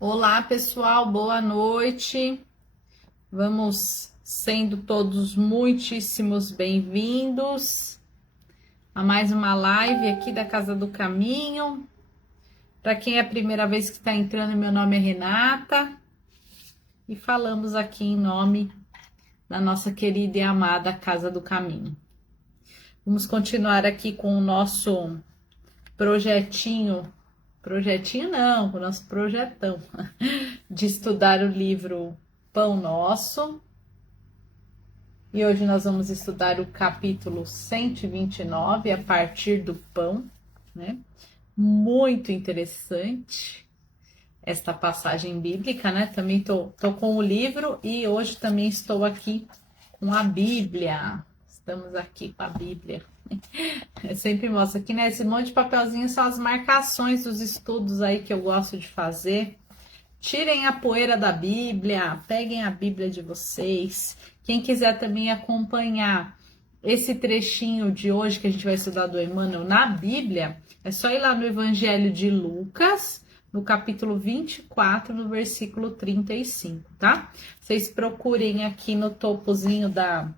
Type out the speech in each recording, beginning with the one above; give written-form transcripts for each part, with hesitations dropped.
Olá, pessoal, boa noite. Vamos sendo todos muitíssimos bem-vindos a mais uma live aqui da Casa do Caminho. Para quem é a primeira vez que está entrando, meu nome é Renata e falamos aqui em nome da nossa querida e amada Casa do Caminho. Vamos continuar aqui com o nosso projetinho não, o nosso projetão de estudar o livro Pão Nosso. E hoje nós vamos estudar o capítulo 129, a partir do pão, né? Muito interessante esta passagem bíblica, né? Também tô com o livro e hoje também estou aqui com a Bíblia. Estamos aqui com a Bíblia. Eu sempre mostro aqui, né? Esse monte de papelzinho são as marcações dos estudos aí que eu gosto de fazer. Tirem a poeira da Bíblia, peguem a Bíblia de vocês. Quem quiser também acompanhar esse trechinho de hoje que a gente vai estudar do Emmanuel na Bíblia, é só ir lá no Evangelho de Lucas, no capítulo 24, no versículo 35, tá? Vocês procurem aqui no topozinho da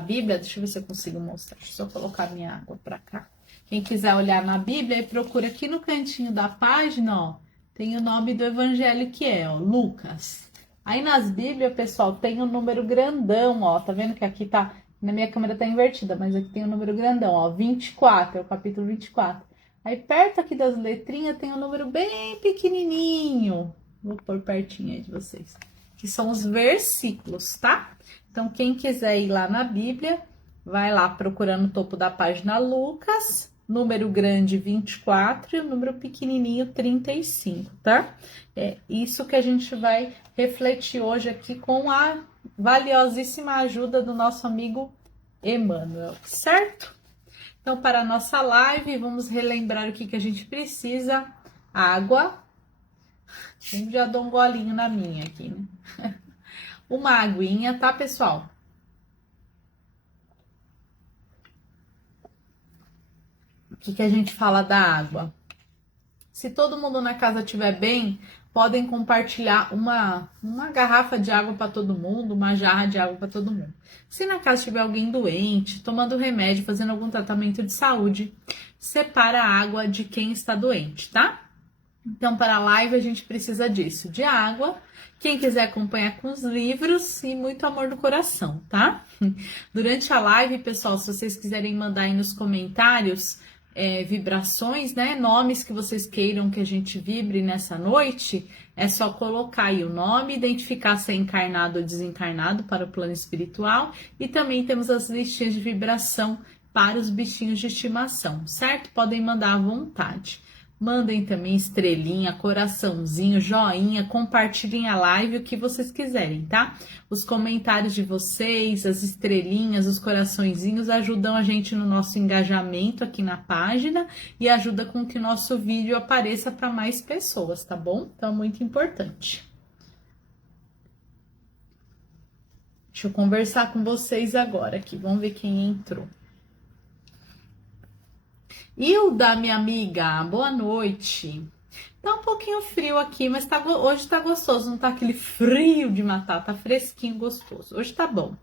Bíblia, deixa eu ver se eu consigo mostrar, deixa eu só colocar minha água para cá. Quem quiser olhar na Bíblia, procura aqui no cantinho da página, ó, tem o nome do evangelho que é, ó, Lucas. Aí nas Bíblias, pessoal, tem o número grandão, ó, tá vendo que aqui tá, na minha câmera tá invertida, mas aqui tem o número grandão, ó, 24, é o capítulo 24. Aí perto aqui das letrinhas tem um número bem pequenininho, vou pôr pertinho aí de vocês, que são os versículos, tá? Então, quem quiser ir lá na Bíblia, vai lá procurando no topo da página Lucas, número grande 24 e o número pequenininho 35, tá? É isso que a gente vai refletir hoje aqui com a valiosíssima ajuda do nosso amigo Emmanuel, certo? Então, para a nossa live, vamos relembrar o que a gente precisa. Água. Eu já dou um golinho na minha aqui, né? Uma aguinha, tá, pessoal? O que a gente fala da água? Se todo mundo na casa estiver bem, podem compartilhar uma garrafa de água para todo mundo, uma jarra de água para todo mundo. Se na casa tiver alguém doente, tomando remédio, fazendo algum tratamento de saúde, separa a água de quem está doente, tá? Então, para a live, a gente precisa disso, de água. Quem quiser acompanhar com os livros e muito amor no coração, tá? Durante a live, pessoal, se vocês quiserem mandar aí nos comentários vibrações, né? Nomes que vocês queiram que a gente vibre nessa noite, é só colocar aí o nome, identificar se é encarnado ou desencarnado para o plano espiritual. E também temos as listinhas de vibração para os bichinhos de estimação, certo? Podem mandar à vontade. Mandem também estrelinha, coraçãozinho, joinha, compartilhem a live, o que vocês quiserem, tá? Os comentários de vocês, as estrelinhas, os coraçõezinhos ajudam a gente no nosso engajamento aqui na página e ajuda com que o nosso vídeo apareça para mais pessoas, tá bom? Então, é muito importante. Deixa eu conversar com vocês agora aqui, vamos ver quem entrou. Hilda, minha amiga, boa noite. Tá um pouquinho frio aqui, mas hoje tá gostoso, não tá aquele frio de matar, tá fresquinho, gostoso. Hoje tá bom.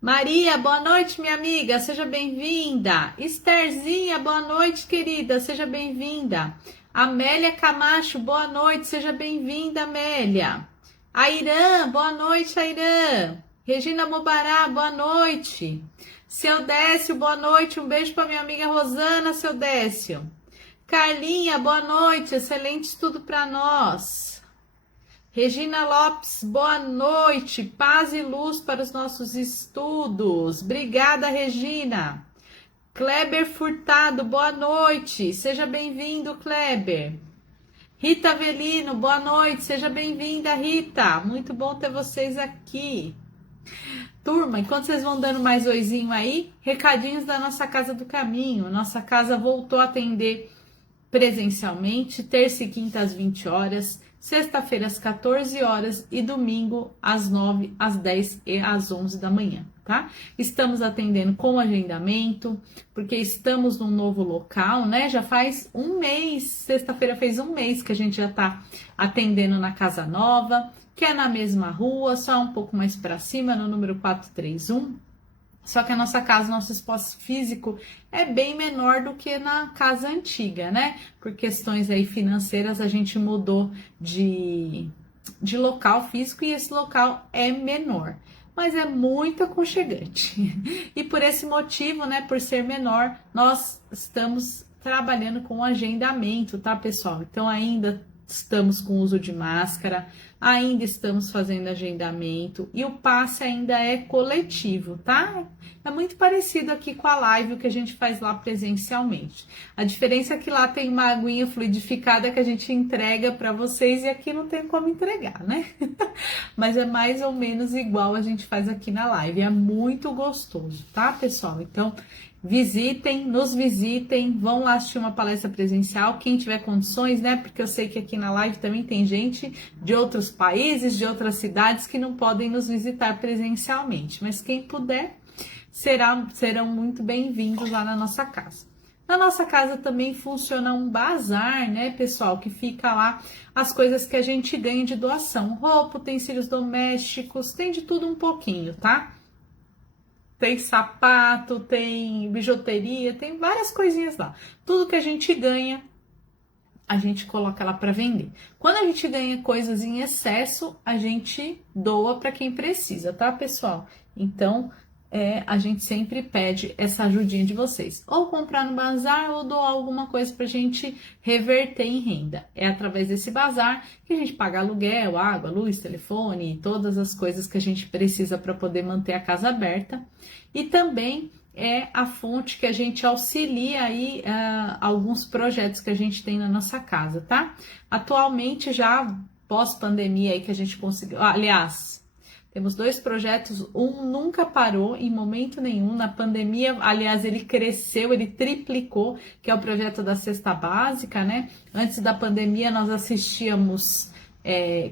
Maria, boa noite, minha amiga, seja bem-vinda. Estherzinha, boa noite, querida, seja bem-vinda. Amélia Camacho, boa noite, seja bem-vinda, Amélia. Airã, boa noite, Airã. Regina Mobará, boa noite. Seu Décio, boa noite. Um beijo para minha amiga Rosana, seu Décio. Carlinha, boa noite. Excelente estudo para nós. Regina Lopes, boa noite. Paz e luz para os nossos estudos. Obrigada, Regina. Kleber Furtado, boa noite. Seja bem-vindo, Kleber. Rita Avelino, boa noite. Seja bem-vinda, Rita. Muito bom ter vocês aqui. Turma, enquanto vocês vão dando mais oizinho aí, recadinhos da nossa Casa do Caminho. Nossa casa voltou a atender presencialmente, terça e quinta às 20 horas, sexta-feira às 14 horas e domingo às 9, às 10 e às 11 da manhã. tá? Estamos atendendo com agendamento, porque estamos num novo local, né? Já faz um mês, sexta-feira fez um mês que a gente já tá atendendo na casa nova, que é na mesma rua, só um pouco mais para cima, no número 431. Só que a nossa casa, nosso espaço físico é bem menor do que na casa antiga, né? Por questões aí financeiras, a gente mudou de local físico e esse local é menor. Mas é muito aconchegante. E por esse motivo, né, por ser menor, nós estamos trabalhando com agendamento, tá, pessoal? Então ainda estamos com uso de máscara, ainda estamos fazendo agendamento e o passe ainda é coletivo, tá? É muito parecido aqui com a live o que a gente faz lá presencialmente. A diferença é que lá tem uma aguinha fluidificada que a gente entrega para vocês e aqui não tem como entregar, né? Mas é mais ou menos igual a gente faz aqui na live. É muito gostoso, tá, pessoal? Então, nos visitem, vão lá assistir uma palestra presencial, quem tiver condições, né? Porque eu sei que aqui na live também tem gente de outros países, de outras cidades que não podem nos visitar presencialmente, mas quem puder, serão muito bem-vindos lá na nossa casa. Na nossa casa também funciona um bazar, né, pessoal, que fica lá as coisas que a gente ganha de doação, roupa, utensílios domésticos, tem de tudo um pouquinho, tá? Tem sapato, tem bijuteria, tem várias coisinhas lá. Tudo que a gente ganha, a gente coloca lá para vender. Quando a gente ganha coisas em excesso, a gente doa para quem precisa, tá, pessoal? Então, a gente sempre pede essa ajudinha de vocês. Ou comprar no bazar ou doar alguma coisa pra gente reverter em renda. É através desse bazar que a gente paga aluguel, água, luz, telefone e todas as coisas que a gente precisa para poder manter a casa aberta. E também é a fonte que a gente auxilia aí alguns projetos que a gente tem na nossa casa, tá? Atualmente, já pós-pandemia aí que a gente conseguiu... Aliás, temos 2 projetos, um nunca parou em momento nenhum, na pandemia, aliás, ele cresceu, ele triplicou, que é o projeto da cesta básica, né? Antes da pandemia, nós assistíamos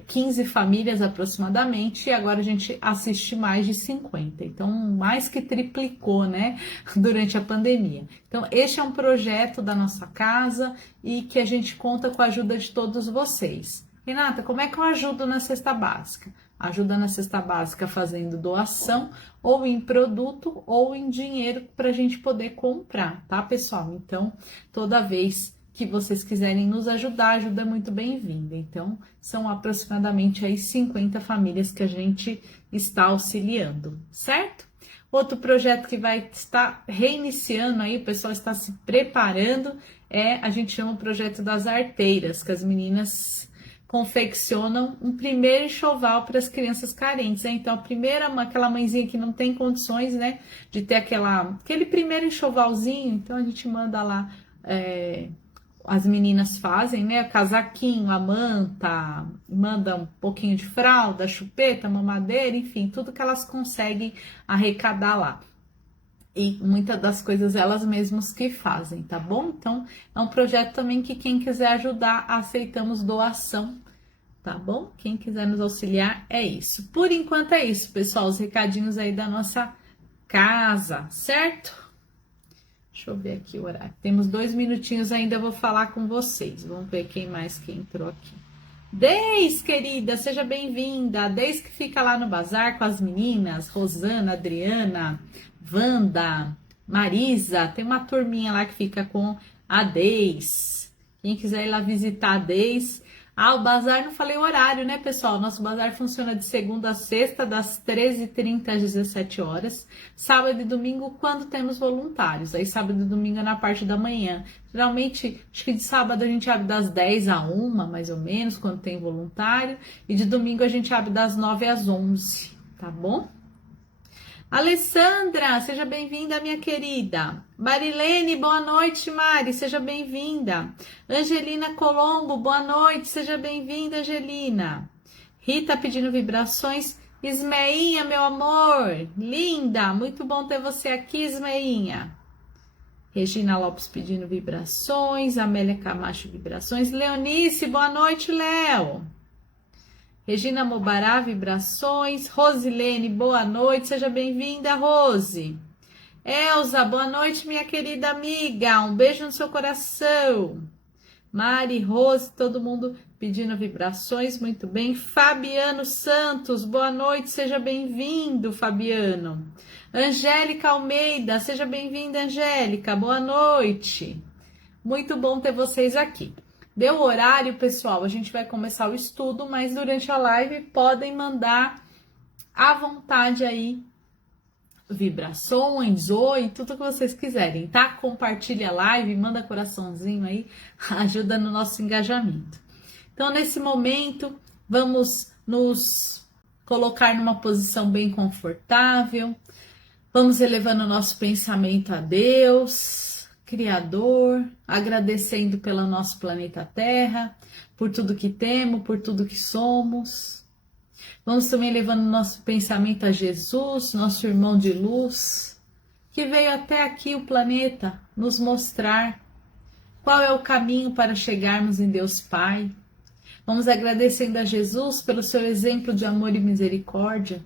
15 famílias aproximadamente, e agora a gente assiste mais de 50, então mais que triplicou, né, durante a pandemia. Então, este é um projeto da nossa casa e que a gente conta com a ajuda de todos vocês. Renata, como é que eu ajudo na cesta básica? Ajuda na cesta básica fazendo doação, ou em produto, ou em dinheiro para a gente poder comprar, tá, pessoal? Então, toda vez que vocês quiserem nos ajudar, ajuda é muito bem-vinda. Então, são aproximadamente aí 50 famílias que a gente está auxiliando, certo? Outro projeto que vai estar reiniciando aí, o pessoal está se preparando, a gente chama o projeto das arteiras, que as meninas confeccionam um primeiro enxoval para as crianças carentes, né? Então, a primeira, aquela mãezinha que não tem condições, né, de ter aquele primeiro enxovalzinho, então a gente manda lá, as meninas fazem, né, casaquinho, a manta, manda um pouquinho de fralda, chupeta, mamadeira, enfim, tudo que elas conseguem arrecadar lá. E muitas das coisas elas mesmas que fazem, tá bom? Então, é um projeto também que quem quiser ajudar, aceitamos doação, tá bom? Quem quiser nos auxiliar, é isso. Por enquanto é isso, pessoal, os recadinhos aí da nossa casa, certo? Deixa eu ver aqui o horário. Temos 2 minutinhos ainda, eu vou falar com vocês. Vamos ver quem mais que entrou aqui. Deis, querida, seja bem-vinda. Deis que fica lá no bazar com as meninas, Rosana, Adriana, Wanda, Marisa. Tem uma turminha lá que fica com a Deis. Quem quiser ir lá visitar a Deis. O bazar, não falei o horário, né, pessoal? Nosso bazar funciona de segunda a sexta, das 13h30 às 17 horas. Sábado e domingo, quando temos voluntários. Aí, sábado e domingo é na parte da manhã. Geralmente, acho que de sábado a gente abre das 10 a 1, mais ou menos, quando tem voluntário. E de domingo a gente abre das 9 às 11, tá bom? Alessandra, seja bem-vinda, minha querida. Marilene, boa noite, Mari, seja bem-vinda. Angelina Colombo, boa noite, seja bem-vinda, Angelina. Rita pedindo vibrações. Ismeinha, meu amor, linda, muito bom ter você aqui, Ismeinha. Regina Lopes pedindo vibrações. Amélia Camacho, vibrações. Leonice, boa noite, Léo. Regina Mobará, vibrações. Rosilene, boa noite, seja bem-vinda, Rose. Elza, boa noite, minha querida amiga, um beijo no seu coração. Mari, Rose, todo mundo pedindo vibrações, muito bem. Fabiano Santos, boa noite, seja bem-vindo, Fabiano. Angélica Almeida, seja bem-vinda, Angélica, boa noite. Muito bom ter vocês aqui. Deu o horário, pessoal, a gente vai começar o estudo, mas durante a live podem mandar à vontade aí vibrações, oi, tudo que vocês quiserem, tá? Compartilha a live, manda coraçãozinho aí, ajuda no nosso engajamento. Então, nesse momento, vamos nos colocar numa posição bem confortável, vamos elevando o nosso pensamento a Deus, Criador, agradecendo pelo nosso planeta Terra, por tudo que temos, por tudo que somos. Vamos também levando nosso pensamento a Jesus, nosso irmão de luz, que veio até aqui o planeta nos mostrar qual é o caminho para chegarmos em Deus Pai. Vamos agradecendo a Jesus pelo seu exemplo de amor e misericórdia,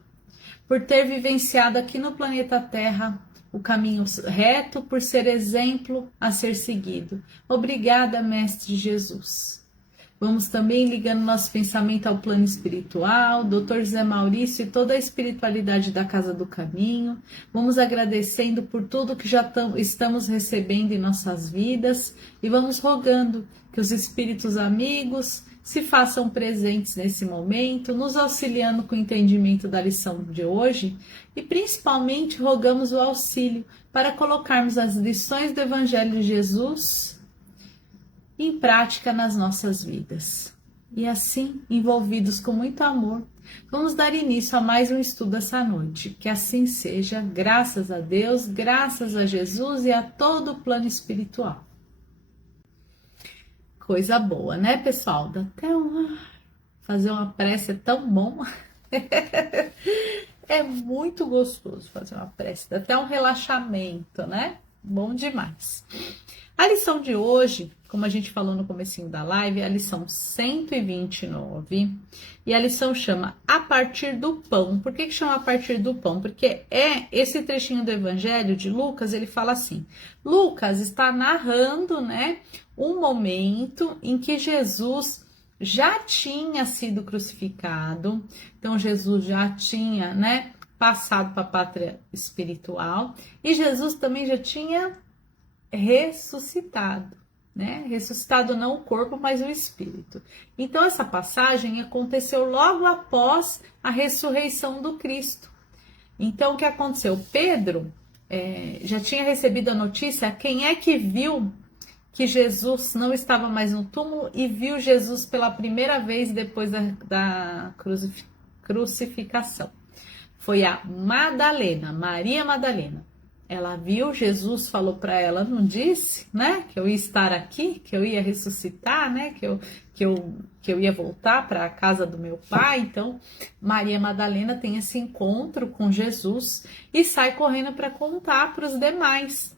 por ter vivenciado aqui no planeta Terra o caminho reto, por ser exemplo a ser seguido. Obrigada, Mestre Jesus. Vamos também ligando nosso pensamento ao plano espiritual, Dr. Zé Maurício e toda a espiritualidade da Casa do Caminho. Vamos agradecendo por tudo que já estamos recebendo em nossas vidas e vamos rogando que os espíritos amigos se façam presentes nesse momento, nos auxiliando com o entendimento da lição de hoje e principalmente rogamos o auxílio para colocarmos as lições do Evangelho de Jesus em prática nas nossas vidas. E assim, envolvidos com muito amor, vamos dar início a mais um estudo essa noite. Que assim seja, graças a Deus, graças a Jesus e a todo o plano espiritual. Coisa boa, né, pessoal? Dá até fazer uma prece é tão bom. É muito gostoso fazer uma prece, dá até um relaxamento, né? Bom demais. A lição de hoje, como a gente falou no comecinho da live, é a lição 129 e a lição chama A Partir do Pão. Por que chama A Partir do Pão? Porque é esse trechinho do Evangelho de Lucas, ele fala assim, Lucas está narrando, né, um momento em que Jesus já tinha sido crucificado, então Jesus já tinha, né, passado para a pátria espiritual e Jesus também já tinha ressuscitado, né? Ressuscitado não o corpo, mas o espírito. Então essa passagem aconteceu logo após a ressurreição do Cristo. Então o que aconteceu? Pedro já tinha recebido a notícia, quem é que viu que Jesus não estava mais no túmulo e viu Jesus pela primeira vez depois da crucificação? Foi a Madalena, Maria Madalena. Ela viu, Jesus falou para ela, não disse, né, que eu ia estar aqui, que eu ia ressuscitar, né, que eu ia voltar para a casa do meu pai. Então, Maria Madalena tem esse encontro com Jesus e sai correndo para contar para os demais.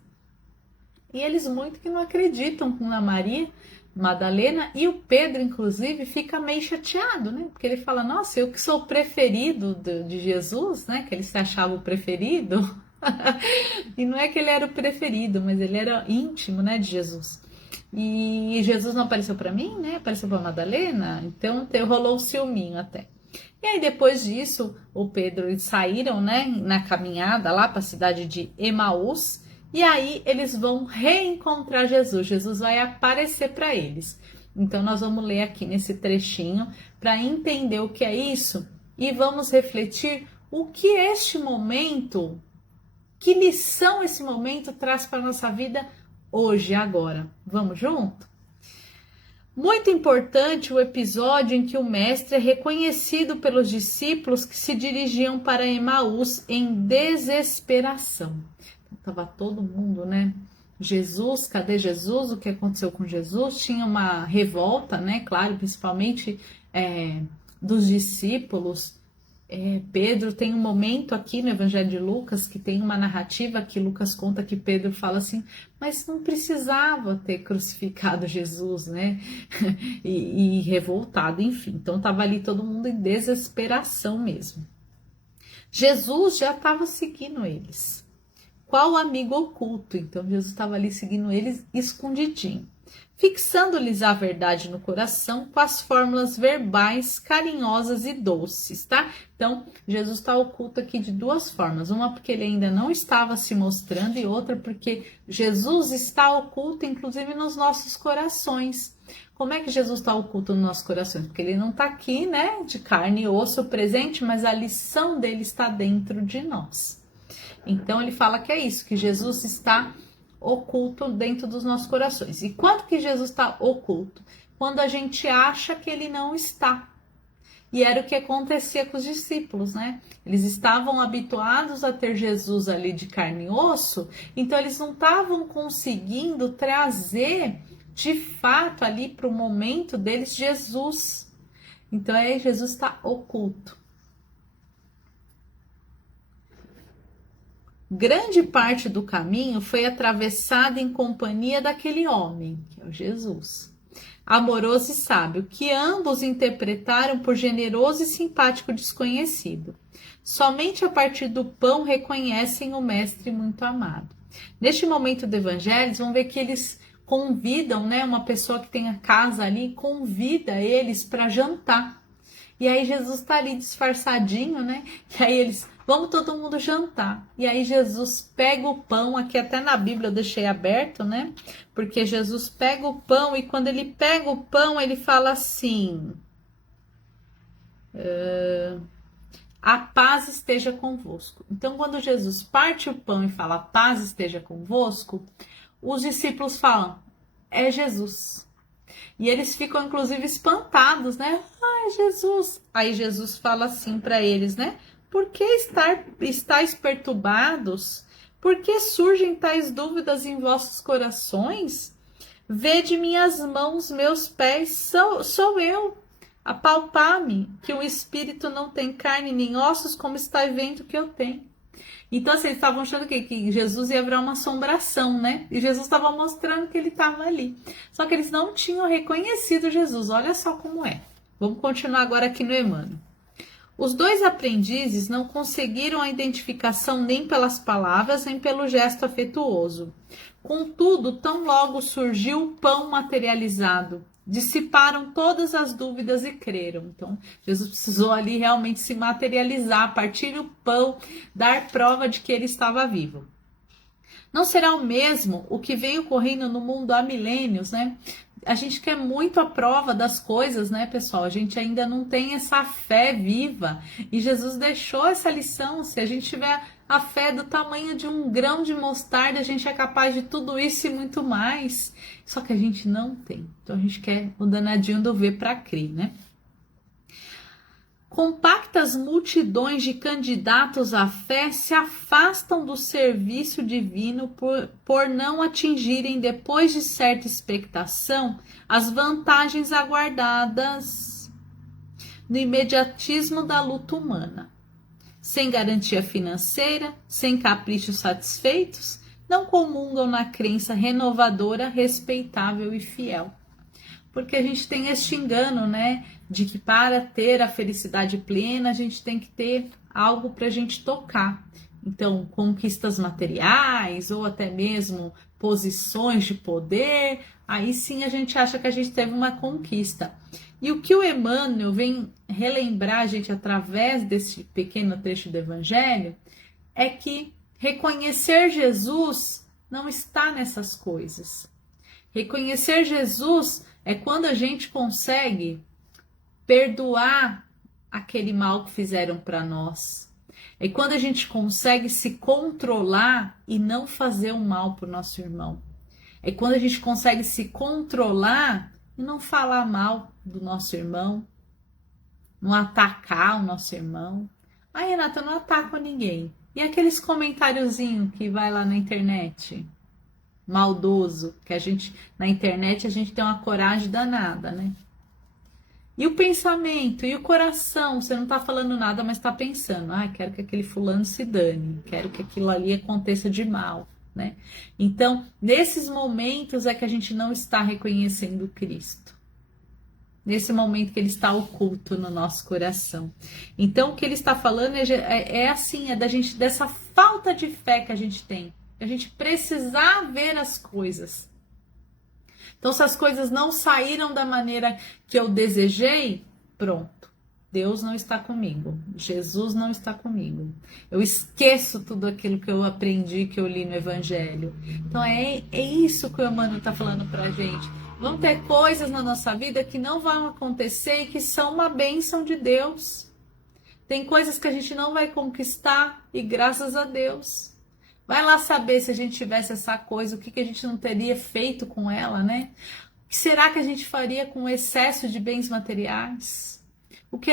E eles muito que não acreditam na Maria Madalena e o Pedro, inclusive, fica meio chateado, né, porque ele fala, nossa, eu que sou o preferido de Jesus, né, que ele se achava o preferido. E não é que ele era o preferido, mas ele era íntimo, né, de Jesus. E Jesus não apareceu para mim, né? Apareceu para Madalena, então rolou um ciúminho até. E aí depois disso, o Pedro eles saíram, né, na caminhada lá para a cidade de Emaús, e aí eles vão reencontrar Jesus. Jesus vai aparecer para eles. Então nós vamos ler aqui nesse trechinho para entender o que é isso e vamos refletir o que este momento, que lição esse momento traz para a nossa vida hoje, agora. Vamos junto? Muito importante o episódio em que o mestre é reconhecido pelos discípulos que se dirigiam para Emaús em desesperação. Estava todo mundo, né? Jesus, cadê Jesus? O que aconteceu com Jesus? Tinha uma revolta, né? Claro, principalmente dos discípulos Pedro tem um momento aqui no Evangelho de Lucas, que tem uma narrativa que Lucas conta que Pedro fala assim, mas não precisava ter crucificado Jesus, né? e revoltado, enfim. Então estava ali todo mundo em desesperação mesmo. Jesus já estava seguindo eles. Qual amigo oculto? Então Jesus estava ali seguindo eles escondidinho, fixando-lhes a verdade no coração com as fórmulas verbais carinhosas e doces, tá? Então, Jesus está oculto aqui de duas formas. Uma porque ele ainda não estava se mostrando e outra porque Jesus está oculto, inclusive, nos nossos corações. Como é que Jesus está oculto nos nossos corações? Porque ele não está aqui, né, de carne e osso presente, mas a lição dele está dentro de nós. Então, ele fala que é isso, que Jesus está oculto dentro dos nossos corações. E quando que Jesus está oculto? Quando a gente acha que ele não está. E era o que acontecia com os discípulos, né? Eles estavam habituados a ter Jesus ali de carne e osso, então eles não estavam conseguindo trazer de fato ali para o momento deles Jesus. Então aí Jesus está oculto. Grande parte do caminho foi atravessada em companhia daquele homem, que é o Jesus, amoroso e sábio, que ambos interpretaram por generoso e simpático desconhecido. Somente a partir do pão reconhecem o mestre muito amado. Neste momento do evangelho, vamos ver que eles convidam, né, uma pessoa que tem a casa ali, convida eles para jantar. E aí Jesus está ali disfarçadinho, né? E aí eles, vamos todo mundo jantar. E aí Jesus pega o pão, aqui até na Bíblia eu deixei aberto, né? Porque Jesus pega o pão e quando ele pega o pão, ele fala assim, a paz esteja convosco. Então quando Jesus parte o pão e fala, a paz esteja convosco, os discípulos falam, é Jesus. E eles ficam, inclusive, espantados, né? Ai, Jesus! Aí Jesus fala assim para eles, né? Por que estáis perturbados? Por que surgem tais dúvidas em vossos corações? Vede minhas mãos, meus pés, sou eu. Apalpar-me, que o espírito não tem carne nem ossos, como estáis vendo que eu tenho. Então, assim, eles estavam achando que Jesus ia virar uma assombração, né? E Jesus estava mostrando que ele estava ali. Só que eles não tinham reconhecido Jesus. Olha só como é. Vamos continuar agora aqui no Emmanuel. Os dois aprendizes não conseguiram a identificação nem pelas palavras, nem pelo gesto afetuoso. Contudo, tão logo surgiu o pão materializado, dissiparam todas as dúvidas e creram. Então, Jesus precisou ali realmente se materializar, partir o pão, dar prova de que ele estava vivo. Não será o mesmo o que vem ocorrendo no mundo há milênios, né? A gente quer muito a prova das coisas, né, pessoal? A gente ainda não tem essa fé viva. E Jesus deixou essa lição. Se a gente tiver a fé do tamanho de um grão de mostarda, a gente é capaz de tudo isso e muito mais. Só que a gente não tem. Então a gente quer o danadinho do ver para crer, né? Compactas multidões de candidatos à fé se afastam do serviço divino por não atingirem, depois de certa expectação, as vantagens aguardadas no imediatismo da luta humana. Sem garantia financeira, sem caprichos satisfeitos, não comungam na crença renovadora, respeitável e fiel. Porque a gente tem este engano, né, de que para ter a felicidade plena, a gente tem que ter algo para a gente tocar. Então, conquistas materiais ou até mesmo posições de poder, aí sim a gente acha que a gente teve uma conquista. E o que o Emmanuel vem relembrar a gente através desse pequeno trecho do Evangelho é que reconhecer Jesus não está nessas coisas. Reconhecer Jesus é quando a gente consegue perdoar aquele mal que fizeram para nós. É quando a gente consegue se controlar e não fazer um mal para o nosso irmão. É quando a gente consegue se controlar e não falar mal do nosso irmão, não atacar o nosso irmão. Ah, Renata, eu não ataco ninguém. E aqueles comentáriozinhos que vai lá na internet? Maldoso, que a gente, na internet, a gente tem uma coragem danada, né? E o pensamento, e o coração, você não está falando nada, mas está pensando, quero que aquele fulano se dane, quero que aquilo ali aconteça de mal, né? Então, nesses momentos é que a gente não está reconhecendo Cristo. Nesse momento que ele está oculto no nosso coração. Então, o que ele está falando é assim, é da gente, dessa falta de fé que a gente tem. A gente precisar ver as coisas. Então, se as coisas não saíram da maneira que eu desejei, pronto. Deus não está comigo. Jesus não está comigo. Eu esqueço tudo aquilo que eu aprendi, que eu li no Evangelho. Então, é isso que o Emmanuel está falando pra gente. Vão ter coisas na nossa vida que não vão acontecer e que são uma bênção de Deus. Tem coisas que a gente não vai conquistar e graças a Deus. Vai lá saber se a gente tivesse essa coisa, o que a gente não teria feito com ela, né? O que será que a gente faria com o excesso de bens materiais? O que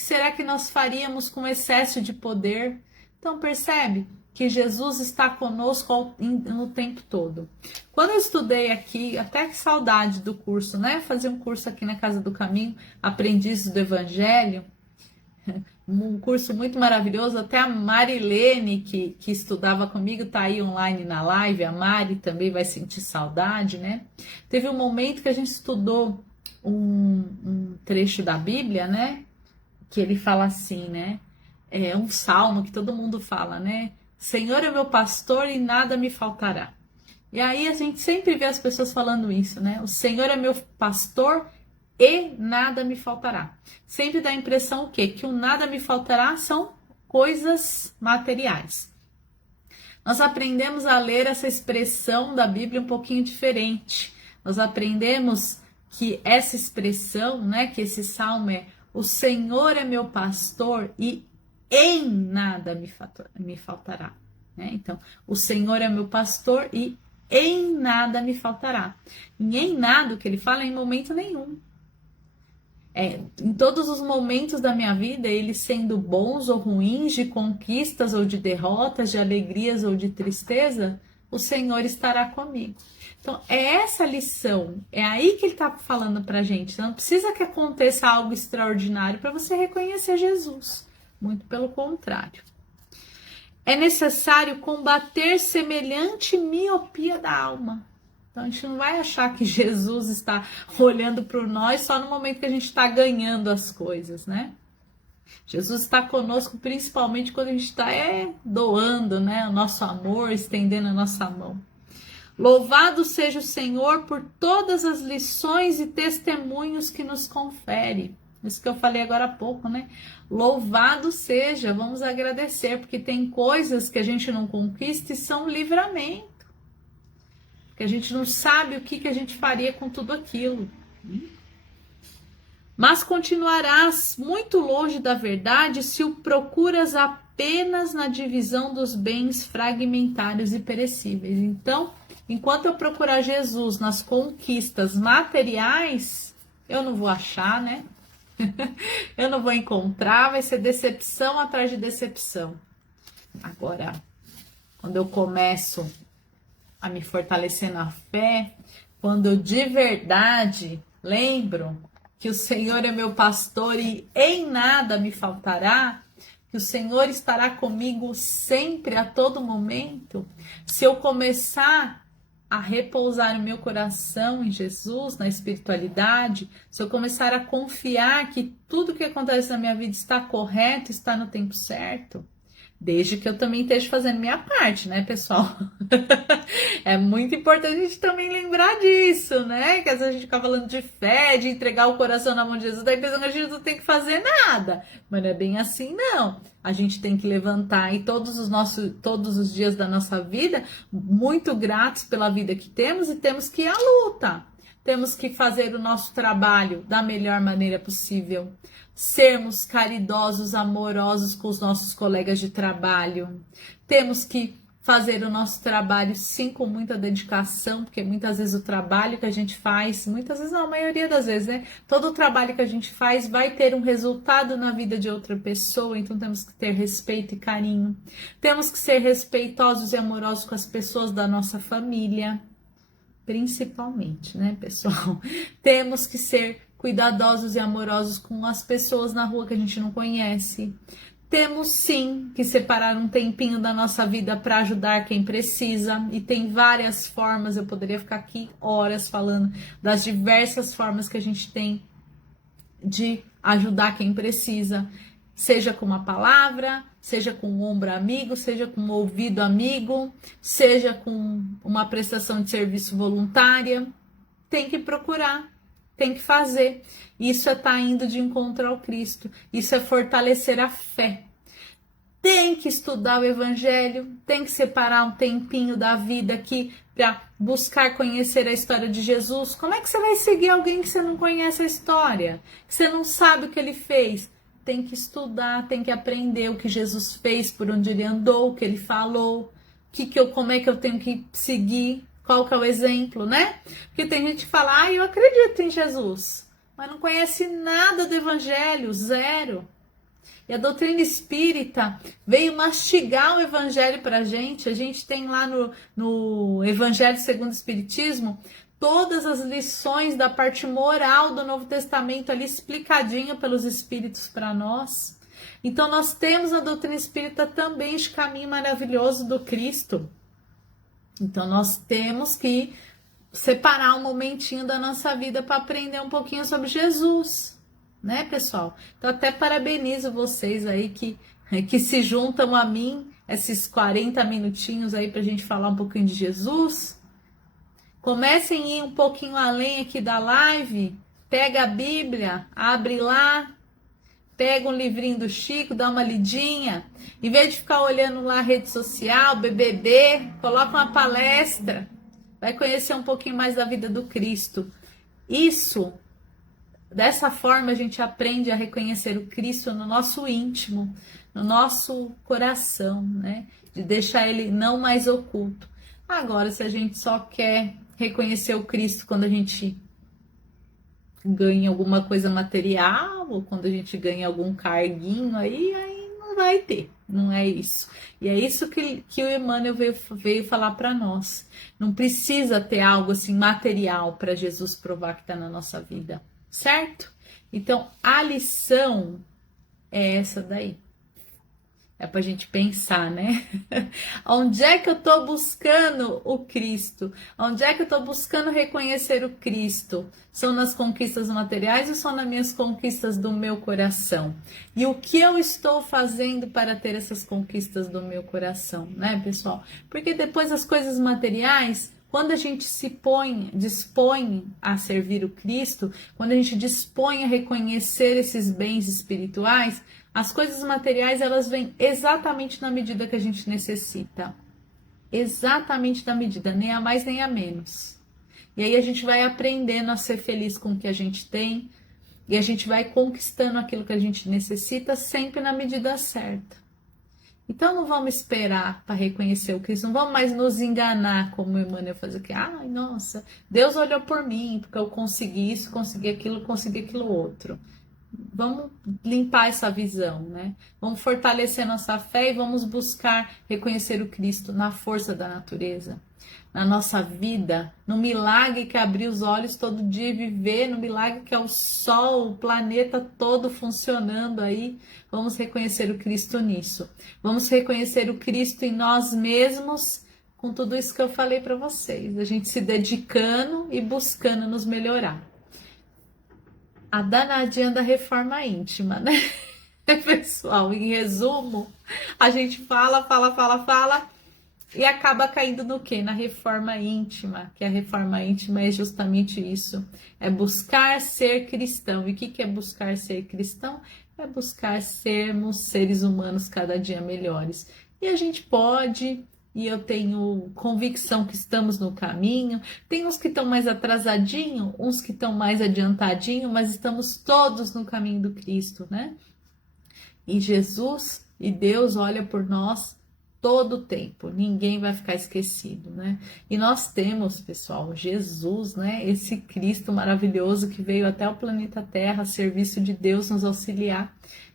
será que nós faríamos com o excesso de poder? Então percebe que Jesus está conosco no tempo todo. Quando eu estudei aqui, até que saudade do curso, né? Fazia um curso aqui na Casa do Caminho, Aprendizes do Evangelho. Um curso muito maravilhoso, até a Marilene, que estudava comigo, tá aí online na live, a Mari também vai sentir saudade, né? Teve um momento que a gente estudou um trecho da Bíblia, né? Que ele fala assim, né? É um salmo que todo mundo fala, né? Senhor é meu pastor e nada me faltará. E aí a gente sempre vê as pessoas falando isso, né? O Senhor é meu pastor e nada me faltará. Sempre dá a impressão o quê? Que o nada me faltará são coisas materiais. Nós aprendemos a ler essa expressão da Bíblia um pouquinho diferente. Nós aprendemos que essa expressão, né, que esse salmo é: o Senhor é meu pastor e em nada me faltará. Né? Então, o Senhor é meu pastor e em nada me faltará. E em nada, o que ele fala é em momento nenhum. Em todos os momentos da minha vida, eles sendo bons ou ruins, de conquistas ou de derrotas, de alegrias ou de tristeza, o Senhor estará comigo. Então, é essa lição, é aí que ele está falando para a gente. Não precisa que aconteça algo extraordinário para você reconhecer Jesus. Muito pelo contrário. É necessário combater semelhante miopia da alma. Então, a gente não vai achar que Jesus está olhando para nós só no momento que a gente está ganhando as coisas, né? Jesus está conosco principalmente quando a gente está doando, né, o nosso amor, estendendo a nossa mão. Louvado seja o Senhor por todas as lições e testemunhos que nos confere. Isso que eu falei agora há pouco, né? Louvado seja, vamos agradecer, porque tem coisas que a gente não conquista e são livramento. Que a gente não sabe o que a gente faria com tudo aquilo. Mas continuarás muito longe da verdade se o procuras apenas na divisão dos bens fragmentários e perecíveis. Então, enquanto eu procurar Jesus nas conquistas materiais, eu não vou achar, né? Eu não vou encontrar, vai ser decepção atrás de decepção. Agora, quando eu começo a me fortalecer na fé, quando eu de verdade lembro que o Senhor é meu pastor e em nada me faltará, que o Senhor estará comigo sempre, a todo momento, se eu começar a repousar o meu coração em Jesus, na espiritualidade, se eu começar a confiar que tudo que acontece na minha vida está correto, está no tempo certo, desde que eu também esteja fazendo minha parte, né, pessoal? É muito importante a gente também lembrar disso, né? Que às vezes a gente fica falando de fé, de entregar o coração na mão de Jesus, daí pensando que a gente não tem que fazer nada. Mas não é bem assim, não. A gente tem que levantar e todos os dias da nossa vida, muito gratos pela vida que temos e temos que ir à luta. Temos que fazer o nosso trabalho da melhor maneira possível. Sermos caridosos, amorosos com os nossos colegas de trabalho. Temos que fazer o nosso trabalho, sim, com muita dedicação, porque muitas vezes o trabalho que a gente faz, muitas vezes não, a maioria das vezes, né? Todo o trabalho que a gente faz vai ter um resultado na vida de outra pessoa, então temos que ter respeito e carinho. Temos que ser respeitosos e amorosos com as pessoas da nossa família, principalmente, né, pessoal? Temos que ser cuidadosos e amorosos com as pessoas na rua que a gente não conhece. Temos sim que separar um tempinho da nossa vida para ajudar quem precisa, e tem várias formas. Eu poderia ficar aqui horas falando das diversas formas que a gente tem de ajudar quem precisa, seja com uma palavra, seja com um ombro amigo, seja com um ouvido amigo, seja com uma prestação de serviço voluntária. Tem que procurar, tem que fazer. Isso é estar indo de encontro ao Cristo, isso é fortalecer a fé. Tem que estudar o Evangelho, tem que separar um tempinho da vida aqui para buscar conhecer a história de Jesus. Como é que você vai seguir alguém que você não conhece a história? Que você não sabe o que ele fez? Tem que estudar, tem que aprender o que Jesus fez, por onde ele andou, o que ele falou, como é que eu tenho que seguir, qual que é o exemplo, né? Porque tem gente que fala, eu acredito em Jesus, mas não conhece nada do Evangelho, zero. E a doutrina espírita veio mastigar o Evangelho para a gente. A gente tem lá no Evangelho segundo o Espiritismo todas as lições da parte moral do Novo Testamento ali explicadinho pelos Espíritos para nós. Então nós temos a doutrina espírita também, este caminho maravilhoso do Cristo. Então nós temos que separar um momentinho da nossa vida para aprender um pouquinho sobre Jesus. Né, pessoal? Então até parabenizo vocês aí que se juntam a mim esses 40 minutinhos aí pra gente falar um pouquinho de Jesus. Comecem a ir um pouquinho além aqui da live, pega a Bíblia, abre lá, pega um livrinho do Chico, dá uma lidinha, em vez de ficar olhando lá a rede social, BBB, coloca uma palestra, vai conhecer um pouquinho mais da vida do Cristo. Dessa forma a gente aprende a reconhecer o Cristo no nosso íntimo, no nosso coração, né? De deixar ele não mais oculto. Agora, se a gente só quer reconhecer o Cristo quando a gente ganha alguma coisa material, ou quando a gente ganha algum carguinho, aí não vai ter, não é isso. E é isso que o Emmanuel veio falar para nós. Não precisa ter algo assim material para Jesus provar que está na nossa vida. Certo? Então, a lição é essa daí. É pra gente pensar, né? Onde é que eu tô buscando o Cristo? Onde é que eu tô buscando reconhecer o Cristo? São nas conquistas materiais ou são nas minhas conquistas do meu coração? E o que eu estou fazendo para ter essas conquistas do meu coração, né, pessoal? Porque depois as coisas materiais, quando a gente dispõe a servir o Cristo, quando a gente dispõe a reconhecer esses bens espirituais, as coisas materiais elas vêm exatamente na medida que a gente necessita. Exatamente na medida, nem a mais nem a menos. E aí a gente vai aprendendo a ser feliz com o que a gente tem, e a gente vai conquistando aquilo que a gente necessita sempre na medida certa. Então não vamos esperar para reconhecer o Cristo, não vamos mais nos enganar, como o Emmanuel faz aqui. Ai, nossa, Deus olhou por mim, porque eu consegui isso, consegui aquilo outro. Vamos limpar essa visão, né? Vamos fortalecer nossa fé e vamos buscar reconhecer o Cristo na força da natureza, na nossa vida, no milagre que é abrir os olhos todo dia e viver, no milagre que é o sol, o planeta todo funcionando aí. Vamos reconhecer o Cristo nisso. Vamos reconhecer o Cristo em nós mesmos, com tudo isso que eu falei para vocês. A gente se dedicando e buscando nos melhorar. A danadinha da reforma íntima, né? Pessoal, em resumo, a gente fala e acaba caindo no quê? Na reforma íntima, que a reforma íntima é justamente isso, é buscar ser cristão. E o que é buscar ser cristão? É buscar sermos seres humanos cada dia melhores. E a gente pode, e eu tenho convicção que estamos no caminho, tem uns que estão mais atrasadinho, uns que estão mais adiantadinho, mas estamos todos no caminho do Cristo, né? E Jesus e Deus olha por nós todo o tempo, ninguém vai ficar esquecido, né? E nós temos, pessoal, Jesus, né? Esse Cristo maravilhoso que veio até o planeta Terra a serviço de Deus nos auxiliar.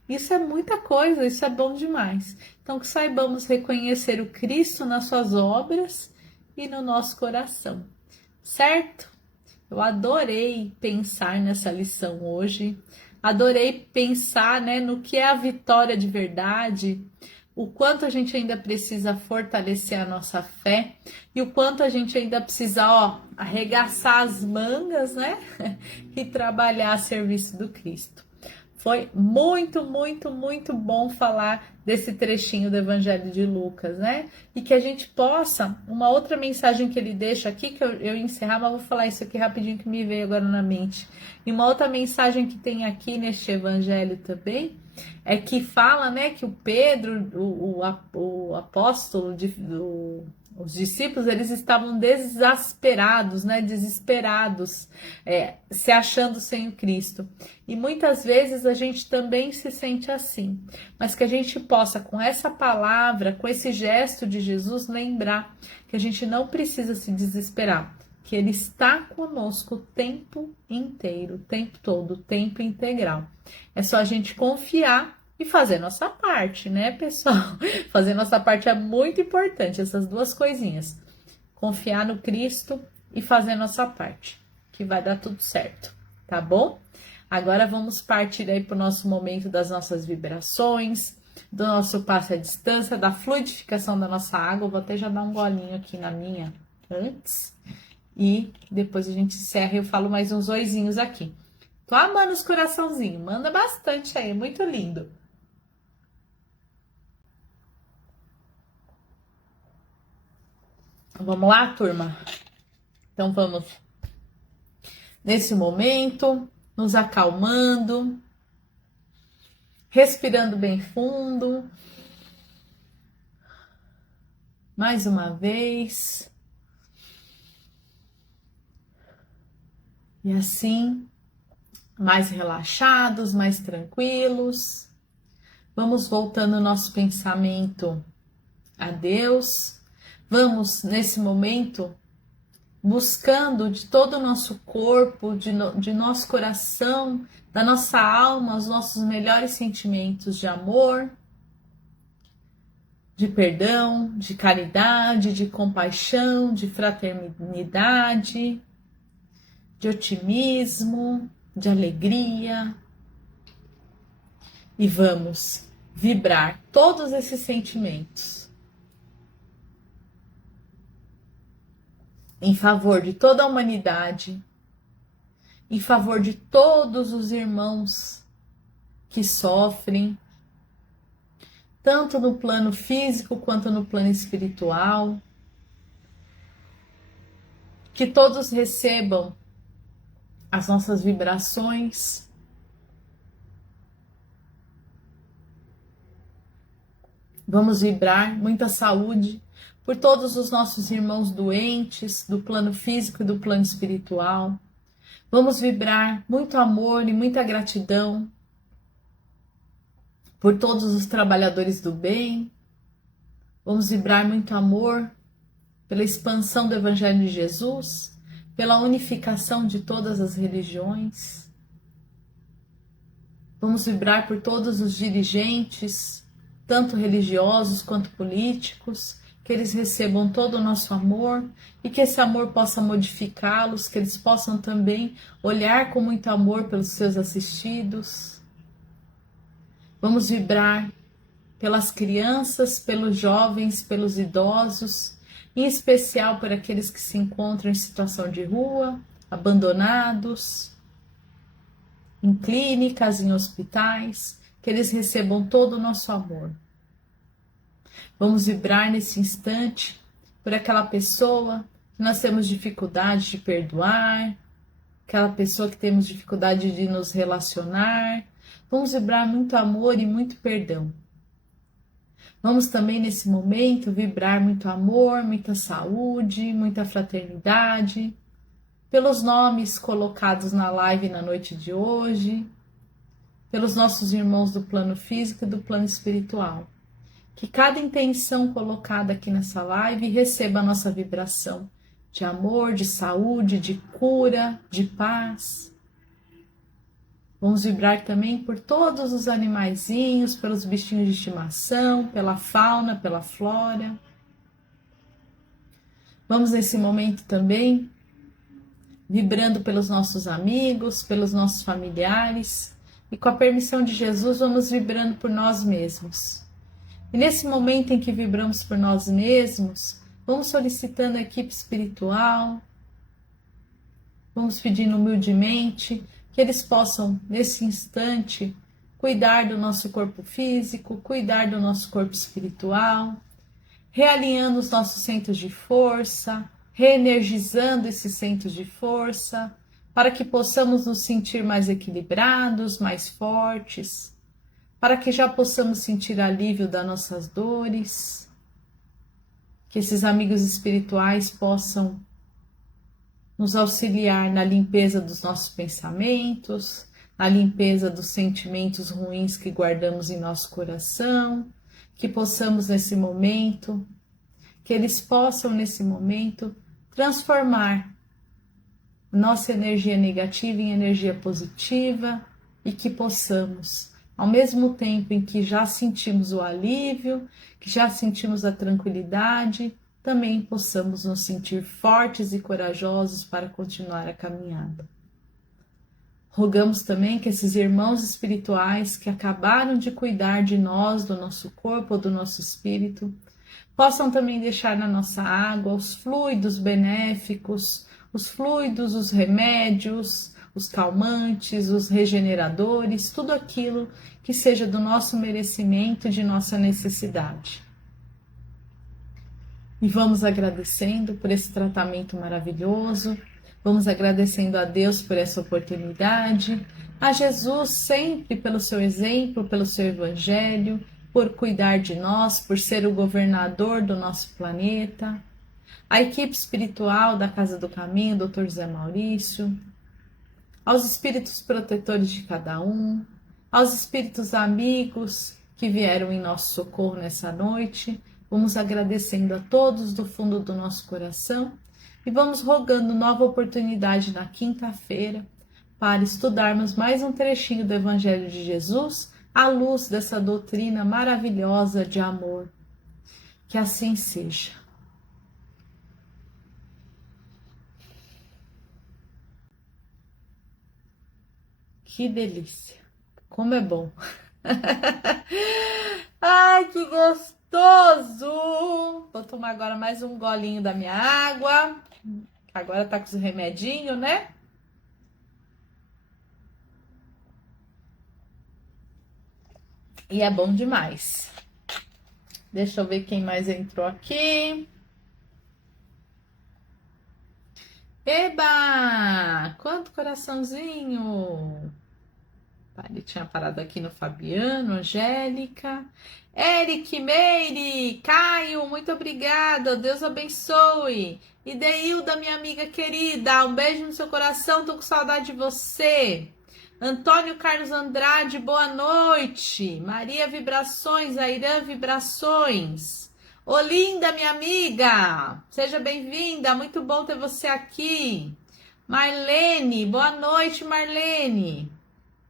Isso é muita coisa, isso é bom demais. Então que saibamos reconhecer o Cristo nas suas obras e no nosso coração, certo? Eu adorei pensar nessa lição hoje. Adorei pensar, né, no que é a vitória de verdade, o quanto a gente ainda precisa fortalecer a nossa fé e o quanto a gente ainda precisa, arregaçar as mangas, né, e trabalhar a serviço do Cristo. Foi muito, muito, muito bom falar desse trechinho do Evangelho de Lucas, né? E que a gente possa, uma outra mensagem que ele deixa aqui, que eu encerrar, mas vou falar isso aqui rapidinho que me veio agora na mente. E uma outra mensagem que tem aqui neste Evangelho também, é que fala, né, que o Pedro, o apóstolo, os discípulos, eles estavam desesperados, né, desesperados, se achando sem o Cristo. E muitas vezes a gente também se sente assim, mas que a gente possa, com essa palavra, com esse gesto de Jesus, lembrar que a gente não precisa se desesperar, que Ele está conosco o tempo inteiro, o tempo todo, o tempo integral. É só a gente confiar e fazer nossa parte, né, pessoal? Fazer nossa parte é muito importante, essas duas coisinhas. Confiar no Cristo e fazer nossa parte, que vai dar tudo certo, tá bom? Agora vamos partir aí para o nosso momento das nossas vibrações, do nosso passe à distância, da fluidificação da nossa água. Eu vou até já dar um golinho aqui na minha antes. E depois a gente encerra e eu falo mais uns oizinhos aqui. Tô amando os coraçãozinhos, manda bastante aí, muito lindo. Vamos lá, turma? Então vamos, nesse momento, nos acalmando, respirando bem fundo. Mais uma vez. E assim, mais relaxados, mais tranquilos. Vamos voltando o nosso pensamento a Deus. Vamos, nesse momento, buscando de todo o nosso corpo, de nosso coração, da nossa alma, os nossos melhores sentimentos de amor, de perdão, de caridade, de compaixão, de fraternidade, de otimismo, de alegria. E vamos vibrar todos esses sentimentos em favor de toda a humanidade, em favor de todos os irmãos que sofrem, tanto no plano físico quanto no plano espiritual. Que todos recebam as nossas vibrações. Vamos vibrar muita saúde por todos os nossos irmãos doentes, do plano físico e do plano espiritual. Vamos vibrar muito amor e muita gratidão por todos os trabalhadores do bem. Vamos vibrar muito amor pela expansão do Evangelho de Jesus, pela unificação de todas as religiões. Vamos vibrar por todos os dirigentes, tanto religiosos quanto políticos, que eles recebam todo o nosso amor e que esse amor possa modificá-los, que eles possam também olhar com muito amor pelos seus assistidos. Vamos vibrar pelas crianças, pelos jovens, pelos idosos, em especial por aqueles que se encontram em situação de rua, abandonados, em clínicas, em hospitais, que eles recebam todo o nosso amor. Vamos vibrar nesse instante por aquela pessoa que nós temos dificuldade de perdoar, aquela pessoa que temos dificuldade de nos relacionar. Vamos vibrar muito amor e muito perdão. Vamos também nesse momento vibrar muito amor, muita saúde, muita fraternidade, pelos nomes colocados na live na noite de hoje, pelos nossos irmãos do plano físico e do plano espiritual. Que cada intenção colocada aqui nessa live receba a nossa vibração de amor, de saúde, de cura, de paz. Vamos vibrar também por todos os animaizinhos, pelos bichinhos de estimação, pela fauna, pela flora. Vamos nesse momento também vibrando pelos nossos amigos, pelos nossos familiares, e com a permissão de Jesus vamos vibrando por nós mesmos. E nesse momento em que vibramos por nós mesmos, vamos solicitando a equipe espiritual, vamos pedindo humildemente que eles possam, nesse instante, cuidar do nosso corpo físico, cuidar do nosso corpo espiritual, realinhando os nossos centros de força, reenergizando esses centros de força, para que possamos nos sentir mais equilibrados, mais fortes, para que já possamos sentir alívio das nossas dores, que esses amigos espirituais possam nos auxiliar na limpeza dos nossos pensamentos, na limpeza dos sentimentos ruins que guardamos em nosso coração, que possamos nesse momento, que eles possam nesse momento transformar nossa energia negativa em energia positiva e que possamos, ao mesmo tempo em que já sentimos o alívio, que já sentimos a tranquilidade, também possamos nos sentir fortes e corajosos para continuar a caminhada. Rogamos também que esses irmãos espirituais que acabaram de cuidar de nós, do nosso corpo ou do nosso espírito, possam também deixar na nossa água os fluidos benéficos, os fluidos, os remédios, os calmantes, os regeneradores, tudo aquilo que seja do nosso merecimento, de nossa necessidade. E vamos agradecendo por esse tratamento maravilhoso, vamos agradecendo a Deus por essa oportunidade, a Jesus sempre pelo seu exemplo, pelo seu evangelho, por cuidar de nós, por ser o governador do nosso planeta, a equipe espiritual da Casa do Caminho, Dr. Zé Maurício, aos espíritos protetores de cada um, aos espíritos amigos que vieram em nosso socorro nessa noite. Vamos agradecendo a todos do fundo do nosso coração e vamos rogando nova oportunidade na quinta-feira para estudarmos mais um trechinho do Evangelho de Jesus à luz dessa doutrina maravilhosa de amor. Que assim seja. Que delícia! Como é bom! Ai, que gostoso! Vou tomar agora mais um golinho da minha água. Agora tá com os remedinhos, né? E é bom demais. Deixa eu ver quem mais entrou aqui. Eba! Quanto coraçãozinho! Ele tinha parado aqui no Fabiano, Angélica, Eric, Meire, Caio, muito obrigada, Deus abençoe. E Deilda, minha amiga querida, um beijo no seu coração, tô com saudade de você. Antônio Carlos Andrade, boa noite. Maria Vibrações, Airã Vibrações. Olinda, minha amiga, seja bem-vinda, muito bom ter você aqui. Marlene, boa noite, Marlene.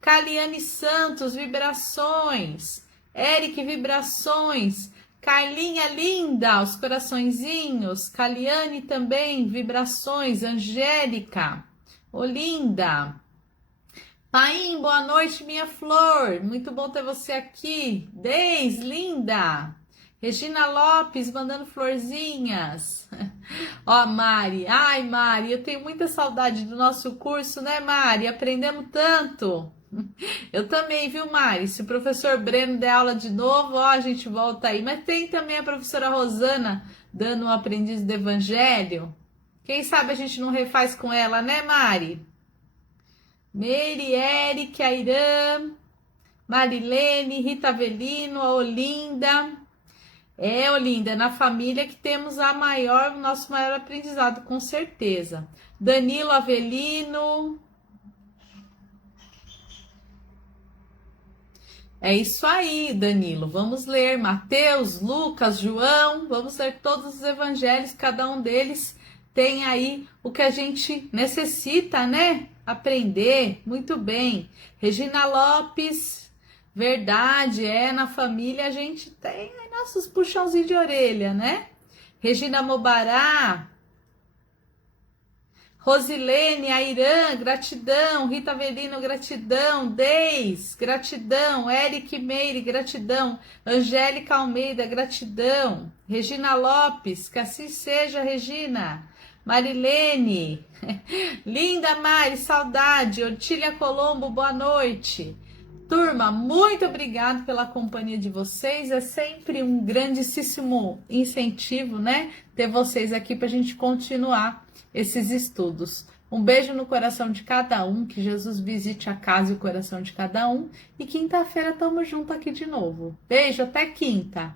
Caliane Santos, vibrações. Eric, vibrações. Carlinha linda, os coraçõezinhos. Caliane também, vibrações. Angélica, Olinda. Paim, boa noite, minha flor. Muito bom ter você aqui. Deis, linda. Regina Lopes, mandando florzinhas. Ó, Mari. Ai, Mari, eu tenho muita saudade do nosso curso, né, Mari? Aprendemos tanto. Eu também, viu, Mari? Se o professor Breno der aula de novo, ó, a gente volta aí. Mas tem também a professora Rosana dando um aprendiz do Evangelho. Quem sabe a gente não refaz com ela, né, Mari? Meire, Eric, Airã, Marilene, Rita Avelino, a Olinda. Olinda, na família que temos o nosso maior aprendizado, com certeza. Danilo Avelino. É isso aí, Danilo. Vamos ler Mateus, Lucas, João. Vamos ler todos os evangelhos. Cada um deles tem aí o que a gente necessita, né? Aprender. Muito bem. Regina Lopes. Verdade, na família a gente tem nossos puxãozinhos de orelha, né? Regina Mobará. Rosilene, Airã, gratidão. Rita Avelino, gratidão. Deis, gratidão. Eric Meire, gratidão. Angélica Almeida, gratidão. Regina Lopes, que assim seja, Regina. Marilene, linda Mari, saudade. Ortília Colombo, boa noite. Turma, muito obrigado pela companhia de vocês. É sempre um grandíssimo incentivo, né? Ter vocês aqui para a gente continuar esses estudos. Um beijo no coração de cada um, que Jesus visite a casa e o coração de cada um. E quinta-feira estamos juntos aqui de novo. Beijo, até quinta!